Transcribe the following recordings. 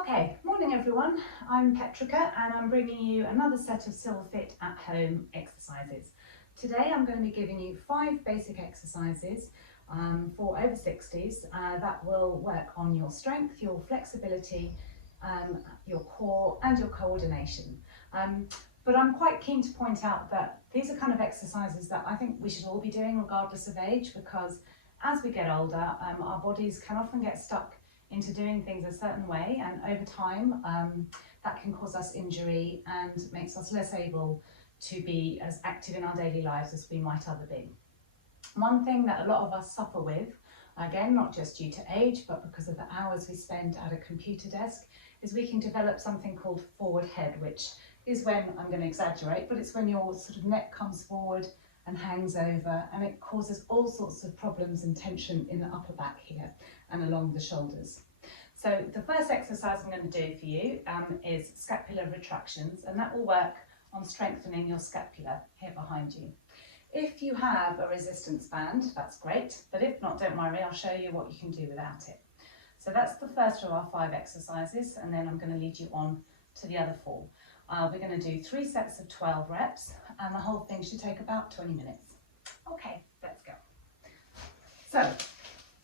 Okay, morning everyone. I'm Petrica and I'm bringing you another set of Silverfit at home exercises. Today I'm going to be giving you 5 basic exercises for over 60s that will work on your strength, your flexibility, your core and your coordination. But I'm quite keen to point out that these are kind of exercises that I think we should all be doing regardless of age, because as we get older our bodies can often get stuck into doing things a certain way, and over time that can cause us injury and makes us less able to be as active in our daily lives as we might other be. One thing that a lot of us suffer with, again not just due to age but because of the hours we spend at a computer desk, is we can develop something called forward head, which is when, I'm going to exaggerate, but it's when your sort of neck comes forward and hangs over, and it causes all sorts of problems and tension in the upper back here and along the shoulders. So the first exercise I'm going to do for you is scapular retractions, and that will work on strengthening your scapula here behind you. If you have a resistance band, that's great, but if not, don't worry, I'll show you what you can do without it. So that's the first of our 5 exercises, and then I'm going to lead you on to the other 4. We're going to do 3 sets of 12 reps, and the whole thing should take about 20 minutes. Okay, let's go. So,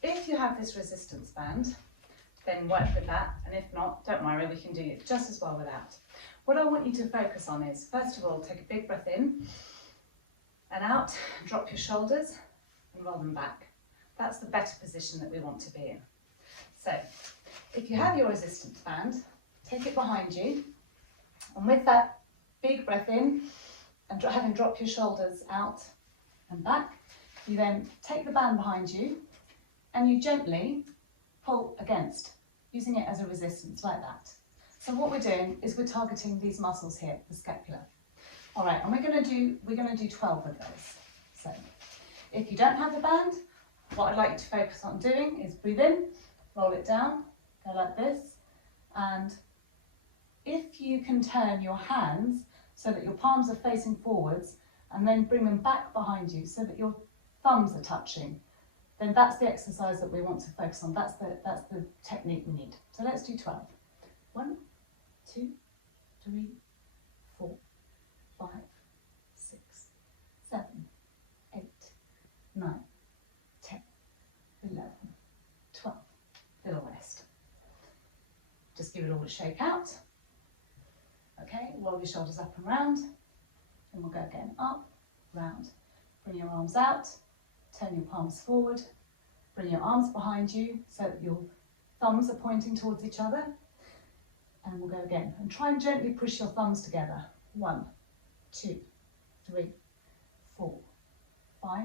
if you have this resistance band, then work with that, and if not, don't worry, we can do it just as well without. What I want you to focus on is, first of all, take a big breath in and out, drop your shoulders and roll them back. That's the better position that we want to be in. So, if you have your resistance band, take it behind you, and with that big breath in and having dropped your shoulders out and back, you then take the band behind you and you gently pull against, using it as a resistance like that. So what we're doing is we're targeting these muscles here, the scapula. All right, and we're going to do 12 of those. So if you don't have the band, what I'd like you to focus on doing is breathe in, roll it down, go like this, and if you can turn your hands so that your palms are facing forwards and then bring them back behind you so that your thumbs are touching, then that's the exercise that we want to focus on. That's the technique we need. So let's do 12. 1, 2, 3, 4, 5, 6, 7, 8, 9, 10, 11, 12. Little rest. Just give it all a shake out. Okay, roll your shoulders up and round, and we'll go again, up, round. Bring your arms out, turn your palms forward, bring your arms behind you so that your thumbs are pointing towards each other, and we'll go again. And try and gently push your thumbs together. 1, 2, 3, 4, 5,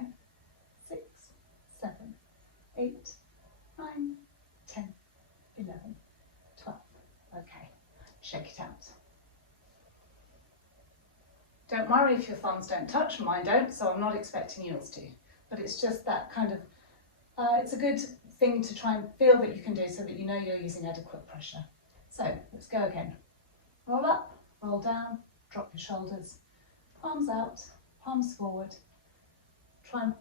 6, 7, 8, 9, 10, 11, 12. Okay, shake it out. Don't worry if your thumbs don't touch, mine don't, so I'm not expecting yours to. But it's just that kind of, it's a good thing to try and feel that you can do so that you know you're using adequate pressure. So let's go again. Roll up, roll down, drop your shoulders, palms out, palms forward. Try and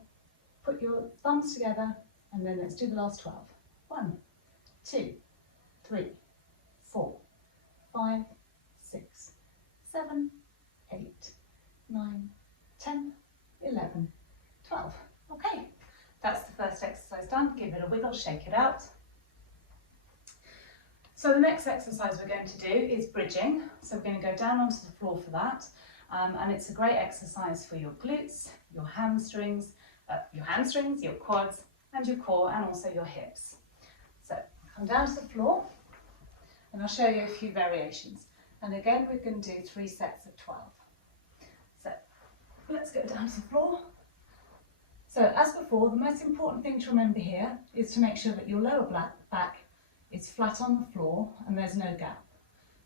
put your thumbs together, and then let's do the last 12. 1, 2, 3, 4, 5, 6, 7, 8, 9, 10, 11, 12. Okay, that's the first exercise done. Give it a wiggle, shake it out. So the next exercise we're going to do is bridging. So we're going to go down onto the floor for that. And it's a great exercise for your glutes, your hamstrings, your quads, and your core, and also your hips. So come down to the floor, and I'll show you a few variations. And again, we're going to do 3 sets of 12. So let's go down to the floor. So as before, the most important thing to remember here is to make sure that your lower back is flat on the floor and there's no gap.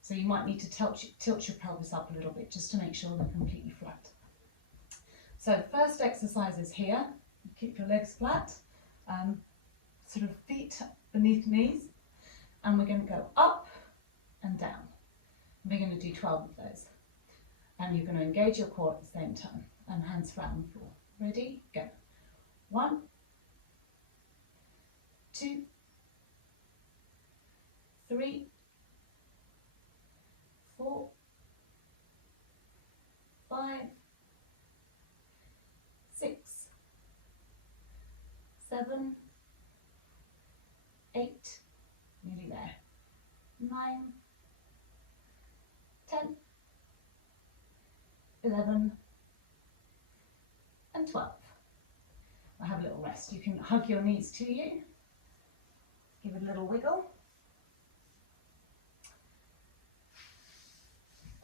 So you might need to tilt your pelvis up a little bit just to make sure they're completely flat. So first exercise is here. Keep your legs flat, sort of feet beneath knees, and we're going to go up and down. We're going to do 12 of those. And you're going to engage your core at the same time, and hands flat on the floor. Ready? Go. 1, 2, 3, 7, 8, nearly there, 9, 10, 11, and 12. I'll have a little rest. You can hug your knees to you, give it a little wiggle.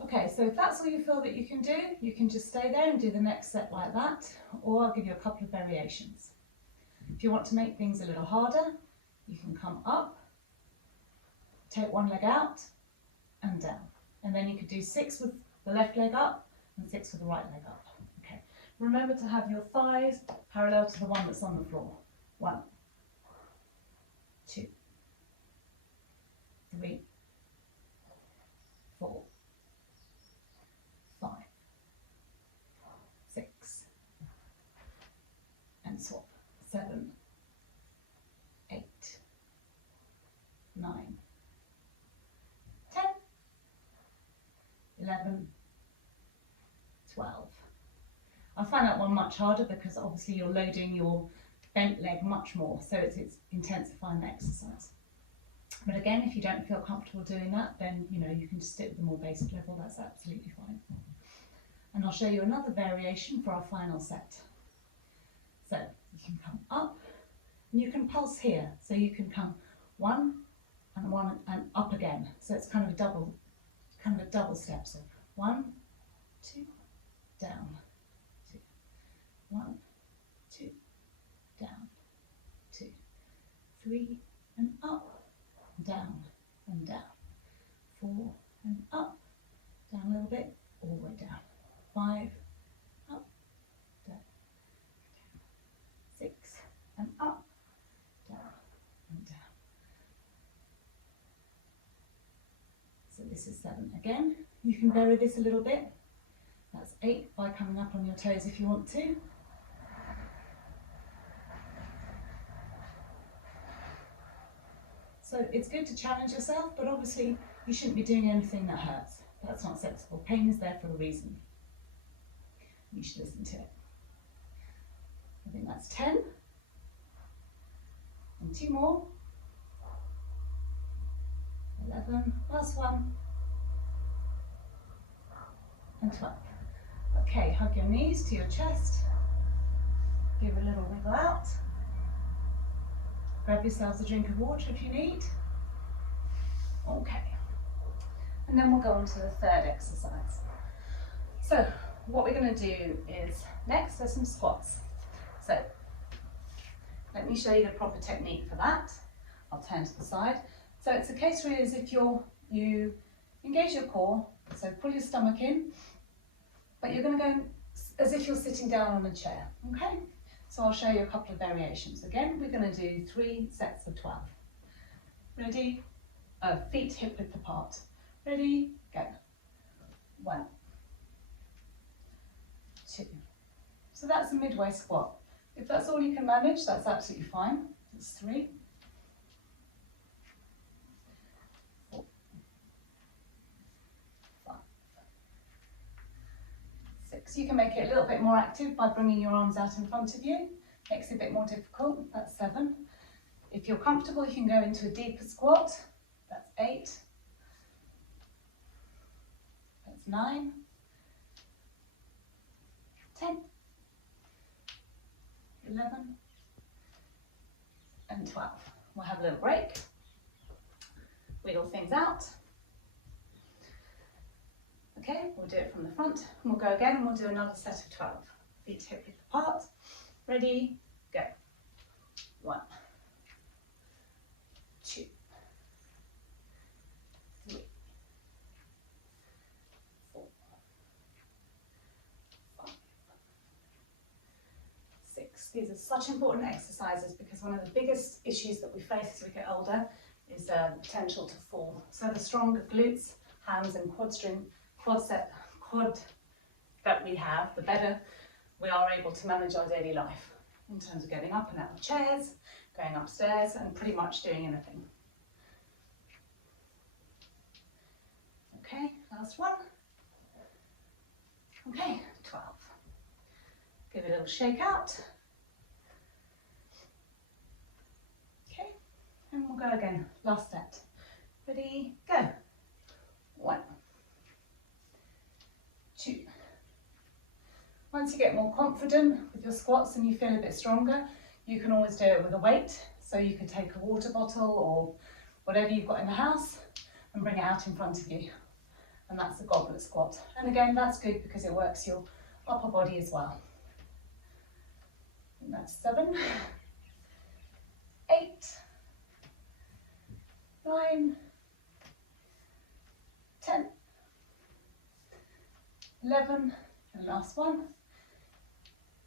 Okay, so if that's all you feel that you can do, you can just stay there and do the next set like that, or I'll give you a couple of variations. If you want to make things a little harder, you can come up, take one leg out and down. And then you could do 6 with the left leg up and 6 with the right leg up. Okay. Remember to have your thighs parallel to the one that's on the floor. 1, 2, 3, 4, 5, 6, and swap. 7, 8, 9, 10, 11, 12. I find that one much harder because obviously you're loading your bent leg much more, so it's intensifying the exercise. But again, if you don't feel comfortable doing that, then you can just stick with the more basic level. That's absolutely fine. And I'll show you another variation for our final set. So you can come up and you can pulse here. So you can come 1 and 1 and up again. So it's kind of a double step. So 1, 2, down, 2, 1, 2, down, 2, 3 and up, down and down, 4 and up, down a little bit, all the way down, 5, up, down, 6 and up, down and down. So this is 7 again. You can vary this a little bit. That's 8 by coming up on your toes if you want to. So it's good to challenge yourself, but obviously you shouldn't be doing anything that hurts. That's not sensible. Pain is there for a reason. You should listen to it. I think that's 10. And 2 more. 11, last one. And 12. Okay, hug your knees to your chest. Give a little wiggle out. Grab yourselves a drink of water if you need. Okay. And then we'll go on to the third exercise. So what we're going to do is, next there's some squats. So let me show you the proper technique for that. I'll turn to the side. So it's a case really as if you engage your core, so pull your stomach in, but you're going to go as if you're sitting down on a chair, okay? So I'll show you a couple of variations. Again, we're going to do 3 sets of 12. Ready? Feet hip width apart. Ready? Go. 1, 2. So that's a midway squat. If that's all you can manage, that's absolutely fine. That's 3. 4, 5, 6. You can make it a little bit more active by bringing your arms out in front of you. Makes it a bit more difficult. That's 7. If you're comfortable, you can go into a deeper squat. That's 8. That's 9. 10. 11. And 12. We'll have a little break. Wiggle things out. Okay, we'll do it from the front. And we'll go again and we'll do another set of 12. Feet hip width apart. Ready, go. 1, 2, 3, 4, 5, 6. These are such important exercises because one of the biggest issues that we face as we get older is the potential to fall. So the stronger glutes, hams and quad that we have, the better we are able to manage our daily life in terms of getting up and out of chairs, going upstairs and pretty much doing anything. Okay, last one. Okay, 12. Give it a little shake out. And we'll go again, last set. Ready, go. 1, 2. Once you get more confident with your squats and you feel a bit stronger, you can always do it with a weight. So you could take a water bottle or whatever you've got in the house and bring it out in front of you. And that's a goblet squat. And again, that's good because it works your upper body as well. And that's 7, 8, 9, 10, 11, and last one,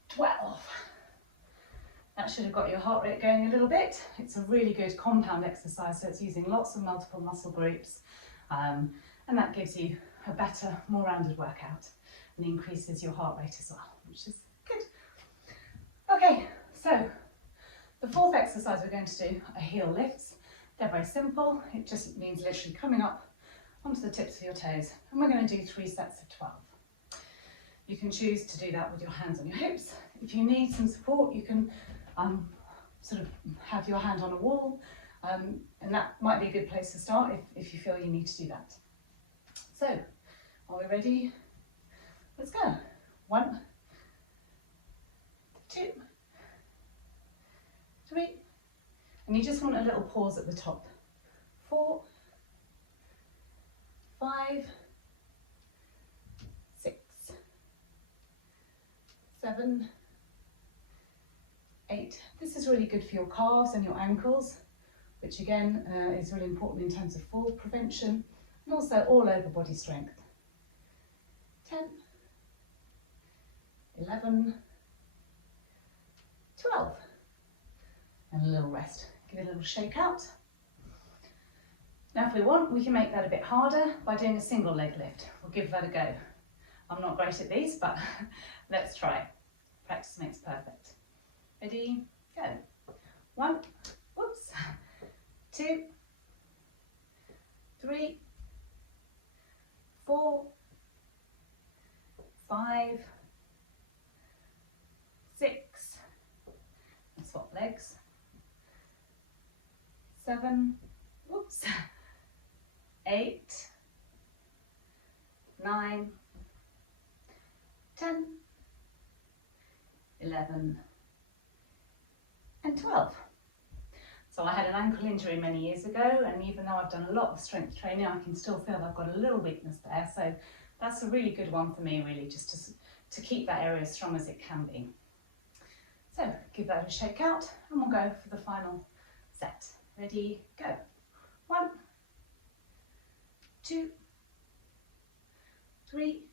12. That should have got your heart rate going a little bit. It's a really good compound exercise, so it's using lots of multiple muscle groups, and that gives you a better, more rounded workout and increases your heart rate as well, which is good. Okay, so the fourth exercise we're going to do are heel lifts. They're very simple. It just means literally coming up onto the tips of your toes, and we're going to do 3 sets of 12. You can choose to do that with your hands on your hips. If you need some support, you can sort of have your hand on a wall, and that might be a good place to start if you feel you need to do that. So, are we ready? Let's go. 1, 2, 3, and you just want a little pause at the top. 4, 5, 6, 7, 8. This is really good for your calves and your ankles, which again is really important in terms of fall prevention and also all over body strength. 10, 11, 12, and a little rest. Give it a little shake out. Now if we want, we can make that a bit harder by doing a single leg lift. We'll give that a go. I'm not great at these, but let's try. Practice makes perfect. Ready, go. 1, whoops, 2, 3, 4, 5, 6, and swap legs, 7, whoops, 8, 9, 10, 11, and 12. So I had an ankle injury many years ago, and even though I've done a lot of strength training, I can still feel I've got a little weakness there. So that's a really good one for me, really, just to keep that area as strong as it can be. So give that a shake out, and we'll go for the final set. Ready, go. 1, 2, 3,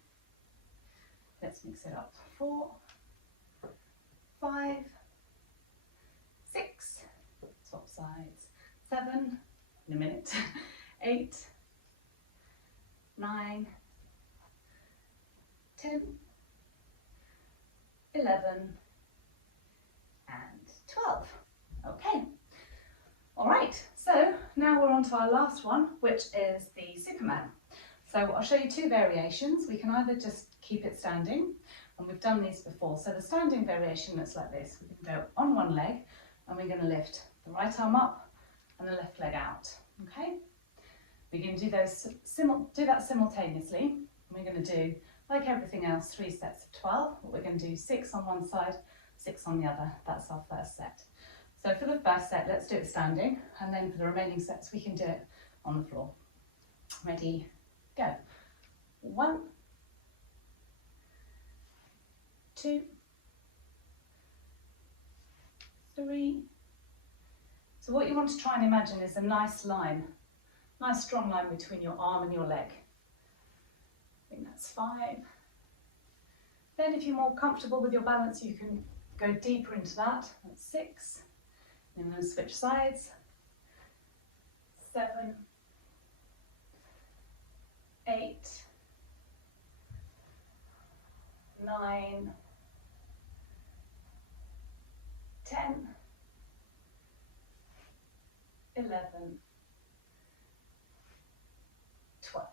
let's mix it up. 4, 5, 6, swap sides, 7, in a minute, 8, 9, 10, 11, and 12. Okay, all right, so now we're on to our last one, which is the Superman. So I'll show you 2 variations. We can either just keep it standing, and we've done these before. So the standing variation looks like this. We can go on one leg, and we're going to lift the right arm up and the left leg out. Okay, we can do that simultaneously. We're going to do, like everything else, 3 sets of 12. But we're going to do 6 on one side, 6 on the other. That's our first set. So for the first set, let's do it standing, and then for the remaining sets, we can do it on the floor. Ready, go. 1, 2, 3. So what you want to try and imagine is a nice line, nice strong line between your arm and your leg. I think that's 5. Then if you're more comfortable with your balance, you can go deeper into that. That's 6. And I'm going to switch sides. 7, 8, 9, 10, 11, 12.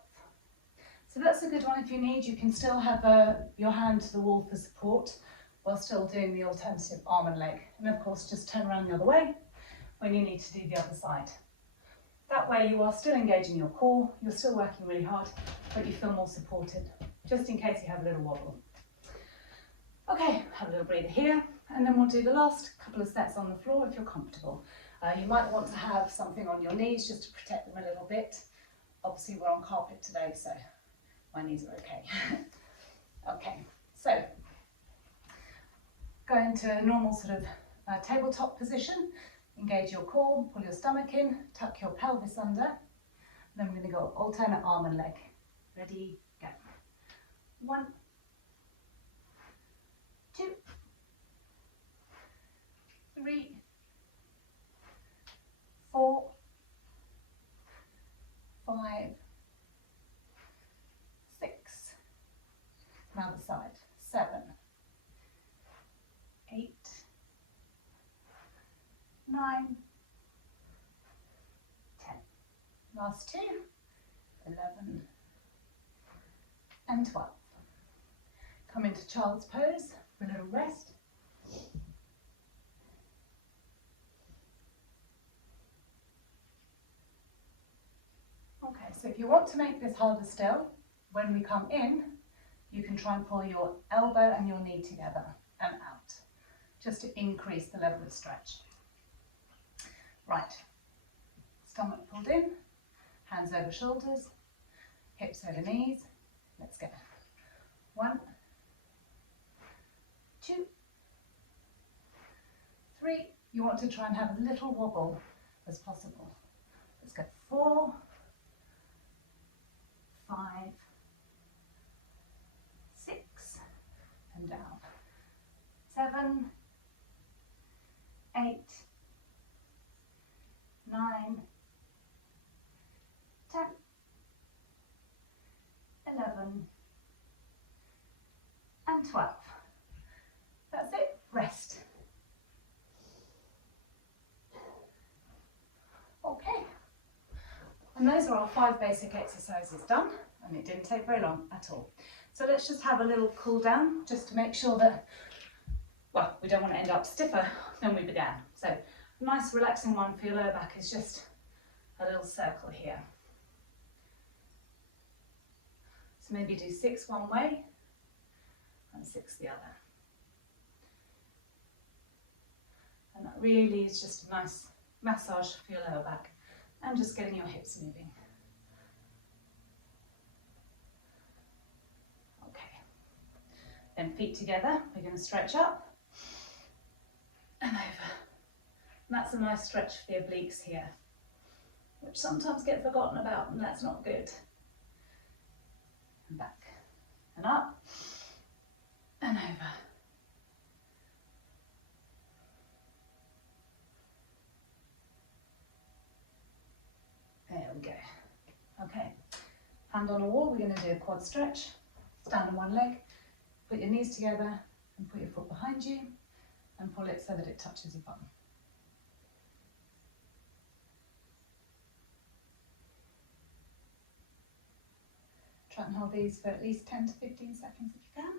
So that's a good one if you need. You can still have your hand to the wall for support while still doing the alternative arm and leg. And of course, just turn around the other way. when you need to do the other side. That way you are still engaging your core, you're still working really hard, but you feel more supported, just in case you have a little wobble. Okay, have a little breather here, and then we'll do the last couple of sets on the floor if you're comfortable. You might want to have something on your knees just to protect them a little bit. Obviously we're on carpet today, so my knees are okay. Okay, so go into a normal sort of tabletop position, engage your core, pull your stomach in, tuck your pelvis under. Then we're going to go alternate arm and leg. Ready, go. 1, 2, 3, 4, 5, 6, another side, 7, 8, 9, 10. Last 2, 11, and 12. Come into child's pose for a little rest. Okay, so if you want to make this harder still, when we come in, you can try and pull your elbow and your knee together and out, just to increase the level of stretch. Right, stomach pulled in, hands over shoulders, hips over knees. Let's go. 1, 2, 3. You want to try and have a little wobble as possible. Let's go. 4, 5, 6, and down. 7, 8, 9, 10, 11, and 12. That's it, rest. Okay, and those are our 5 basic exercises done, and it didn't take very long at all. So let's just have a little cool down, just to make sure that, well, we don't want to end up stiffer than we began. So a nice relaxing one for your lower back is just a little circle here. So maybe do 6 one way and 6 the other. And that really is just a nice massage for your lower back and just getting your hips moving. Okay, then feet together, we're going to stretch up and over. And that's a nice stretch for the obliques here, which sometimes get forgotten about, and that's not good. And back and up and over. There we go. Okay, hand on a wall, we're going to do a quad stretch. Stand on one leg, put your knees together and put your foot behind you and pull it so that it touches your bum. Try and hold these for at least 10 to 15 seconds if you can.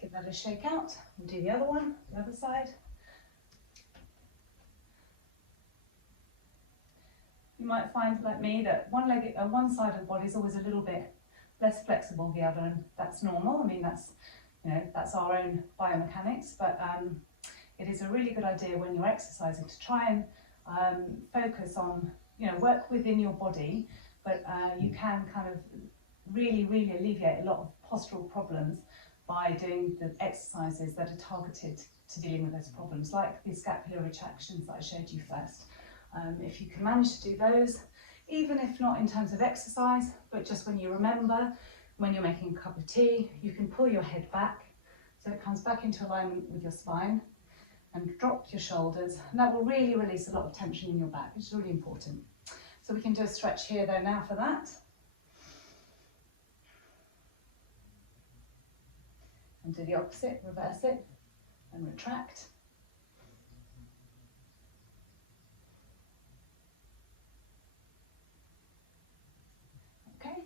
Give that a shake out. We'll do the other one, the other side. You might find, like me, that one side of the body is always a little bit less flexible than the other, and that's normal. I mean, that's, you know, that's our own biomechanics, but it is a really good idea when you're exercising to try and focus on, you know, work within your body, but you can kind of really alleviate a lot of postural problems by doing the exercises that are targeted to dealing with those problems, like the scapular retractions that I showed you first. If you can manage to do those, even if not in terms of exercise, but just when you remember, when you're making a cup of tea, you can pull your head back so it comes back into alignment with your spine and drop your shoulders, and that will really release a lot of tension in your back, which is really important. So we can do a stretch here though now for that. And do the opposite, reverse it and retract. Okay,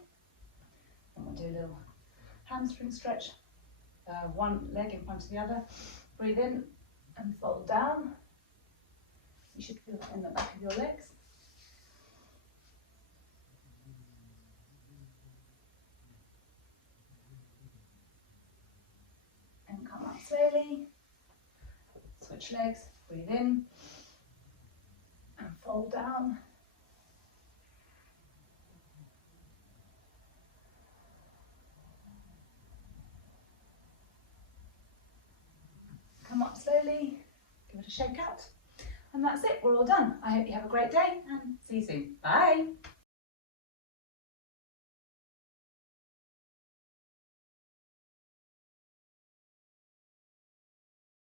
and we'll do a little hamstring stretch, one leg in front of the other. Breathe in and fold down. You should feel that in the back of your legs. And come up slowly. Switch legs, breathe in and fold down. Come up slowly, give it a shake out. And that's it, we're all done. I hope you have a great day and see you soon. Bye.